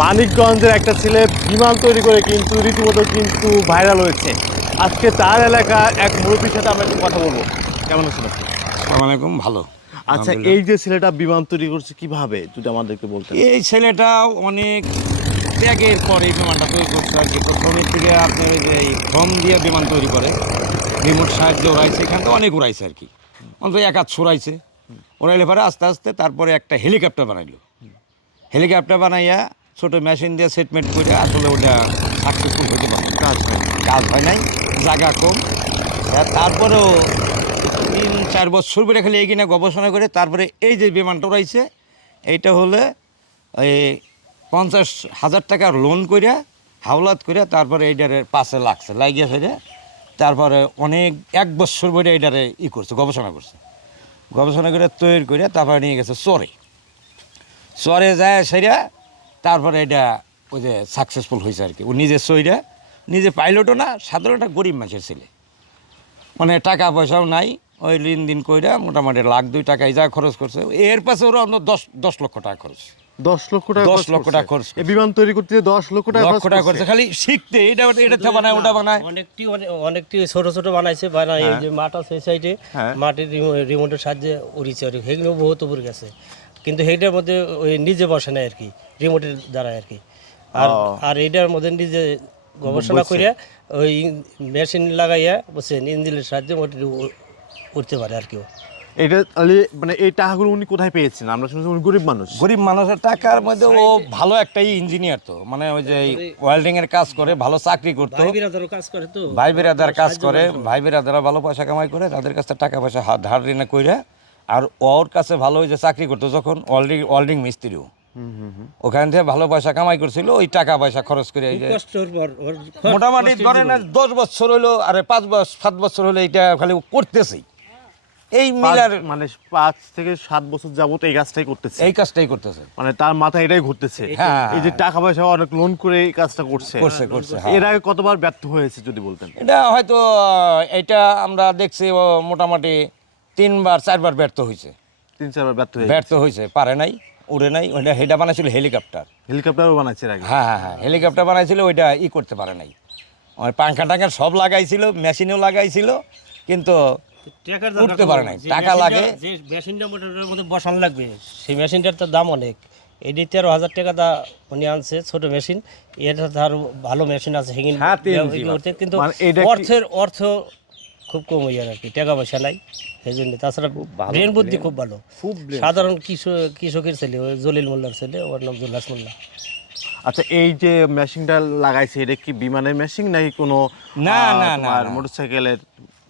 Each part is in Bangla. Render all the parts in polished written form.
মানিকগঞ্জের একটা ছেলে বিমান তৈরি করে কিন্তু রীতিমতো কিন্তু ভাইরাল হয়েছে। আজকে তার এলাকার এক মুরব্বীর সাথে আমরা একটু কথা বলবো। কেমন আছেন আপনি? আসসালামু আলাইকুম। ভালো। আচ্ছা, আলহামদুলিল্লাহ। এই যে ছেলেটা বিমান তৈরি করছে কিভাবে যদি আমাদেরকে বলতেন। এই ছেলেটা অনেক ত্যাগের পরে এই বিমানটা তৈরি করছে আর কি। প্রথমের থেকে আপনার ওই যে এই ফর্ম দিয়ে বিমান তৈরি করে রিমোট সাহায্যে উড়াইছে, এখান থেকে অনেক উড়াইছে আর কি, অন্তত এক হাত ছড়াইছে। উড়াইলে পরে আস্তে আস্তে তারপরে একটা হেলিকপ্টার বানাইলো। হেলিকপ্টার বানাইয়া ছোটো মেশিন দিয়ে সেটমেন্ট করে আসলে ওটা সাকসেসফুল হতে পারে, কাজ হয় নাই, জায়গা কম। তারপরেও 3-4 বছর করে খালি এই কিনা গবেষণা করে তারপরে এই যে বিমানটা উড়াইছে, এইটা হলে এই 50,000 টাকার লোন করিয়া হাওলাত করিয়া তারপরে এইটারে পাশে লাগছে, লাগিয়ে ফেরে তারপরে অনেক 1 বছর ধরে এইটারে করছে, গবেষণা করছে। গবেষণা করে তৈরি করে তারপরে নিয়ে গেছে চরে যায় সেরা। তারপরে এটা ওই যে সাকসেসফুল হয়েছে আর কি। ও নিজে সইরা, নিজে পাইলটও না, সাধারণ একটা গরিব মানুষের ছেলে, মানে টাকা পয়সাও নাই। ওই দিন কইরা মোটামুটি 1,02,000 টাকায় যা খরচ করছে, এর পাশে ওরা অন্য 10 লক্ষ টাকা খরচ। 10 লক্ষ টাকা 10 লক্ষ টাকা খরচ। এই বিমান তৈরি করতে 10 লক্ষ টাকা খরচ খালি শিখতে, এটা বানায় ওটা বানায়। অনেকটি ছোট ছোট বানাইছে, বানাই এই যে মাঠ আছে এই সাইডে, মাটির রিমোটের সাহায্যে উড়িছে আর কি। সেগুলো বহুত উপরে গেছে, কিন্তু সেইটার মধ্যে ওই নিজে বসে নাই আর কি, রিমোটের দ্বারা আর কি। আর এইটার মধ্যে নিজে গবেষণা করিয়া ওই মেশিন লাগাইয়া বুঝছেন, ইঞ্জিনের সাহায্যে মোটর উঠতে পারে আর কি। এটা মানে এই টাকাগুলো উনি কোথায় পেয়েছেন? আমরা শুনছি উনি গরিব মানুষের টাকার মধ্যে ও ভালো একটা ইঞ্জিনিয়ার, তো মানে ওই যে ওয়েল্ডিং এর কাজ করে, ভালো চাকরি করতো, ভাই বিরাদারও কাজ করে, তো ভাই বিরাদার কাজ করে, ভাই বিরাদারা ভালো পয়সা কামাই করে, তাদের কাছে টাকা পয়সা ধার ঋণ কইরা। আর ওর কাছে ভালো ওই যে চাকরি করতো যখন, ওয়েল্ডিং মিস্ত্রিও, ওখান থেকে ভালো পয়সা কামাই করছিল, ওই টাকা পয়সা খরচ করে এই যে মোটামুটি ধরেন 10 বছর হইলো, আরে 5-7 বছর হলো এইটা খালি করতেছেই। এই মিলার মানে 5 থেকে 7 বছর যাবত এই কাজটাই করতেছে, মানে তার মাথায় এটাই ঘুরতেছে। এই যে টাকা পয়সা অনেক লোন করে এই কাজটা করছে। এর আগে কতবার ব্যর্থ হয়েছে যদি বলতেন? এটা হয়তো এটা আমরা দেখছি ও মোটামুটি 3-4 বার ব্যর্থ হয়েছে। 3-4 বার ব্যর্থ হয়েছে, পারে নাই, উড়ে নাই। ওইটা হেটা বানাইছিল হেলিকপ্টারও বানাইছে আগে। হ্যাঁ, হেলিকপ্টার বানাইছিল, ওইটা করতে পারে নাই। ওই পাঙ্খা টাঙ্খা সব লাগাইছিল, মেশিনও লাগাইছিল, কিন্তু উঠতে পারে নাই। টাকা লাগে, যে মেশিনটা মোটরের মধ্যে বসানো লাগবে, সেই মেশিনটার তো দাম অনেক। এটি 13,000 টাকা দা উনি আনছে, ছোট মেশিন। এটা তার ভালো মেশিন আছে, কিন্তু অর্থ খুব কম হয়ে যায় আর কি, টাকা পয়সা নাই সেই জন্য। তাছাড়া ব্রেন বুদ্ধি খুব ভালো, সাধারণ কৃষকের ছেলে, ওই জলিল মোল্লার ছেলে, ওর নাম জুল্লাস মোল্লা। আচ্ছা, এই যে মেশিনটা লাগাইছে, এটা কি বিমানের মেশিন নাকি কোনো না মোটরসাইকেলের?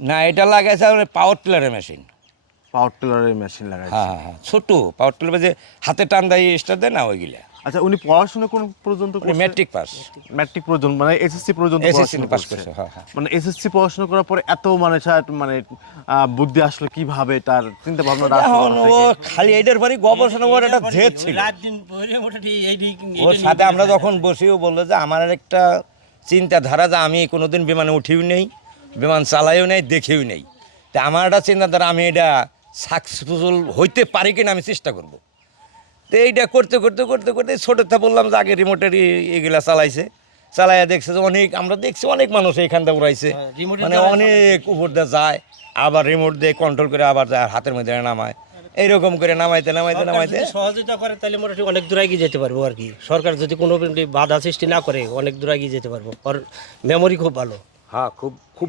না, এটা লাগাইছে পাওয়ার টিলারের মেশিন। পাওয়ার টিলারের মেশিন লাগাইছে। হ্যাঁ, ছোট পাওয়ার টিলার, যে হাতে টান দেয় স্টার দেয় না, ওইগুলা। আচ্ছা, উনি পড়াশোনা কোন পর্যন্ত করছে? ম্যাট্রিক পাস পর্যন্ত, মানে এসএসসি পর্যন্ত পাস করছে। মানে এসএসসি পড়াশোনা করার পরে এত মানে বুদ্ধি আসলো কিভাবে? তার চিন্তা ভাবনাটা ও খালি এইটার পরে গবেষণা করে একটা জেদ ছিল ওর সাথে। আমরা যখন বসিও বললো যে আমার একটা চিন্তাধারা, যে আমি কোনোদিন বিমানে উঠিও নেই, বিমান চালাইও নেই, দেখেও নেই, তা আমার একটা চিন্তাধারা, আমি এটা সাকসেসফুল হইতে পারি কিনা আমি চেষ্টা করব। তো এইটা করতে করতে করতে করতে ছোটোতে বললাম যে আগে রিমোটের এগুলা চালাইয়া দেখছে যে আমরা দেখছি অনেক মানুষ এইখান থেকে উড়াইছে, মানে অনেক উপর দিয়ে যায়, আবার রিমোট দিয়ে কন্ট্রোল করে আবার যায়, হাতের মধ্যে নামায়, এইরকম করে নামাইতে সহযোগিতা করে, তাহলে মোটামুটি অনেক দূর এগিয়ে যেতে পারবো আর কি। সরকার যদি কোনো বাধা সৃষ্টি না করে, অনেক দূর এগিয়ে যেতে পারবো। আর মেমোরি খুব ভালো। হ্যাঁ, খুব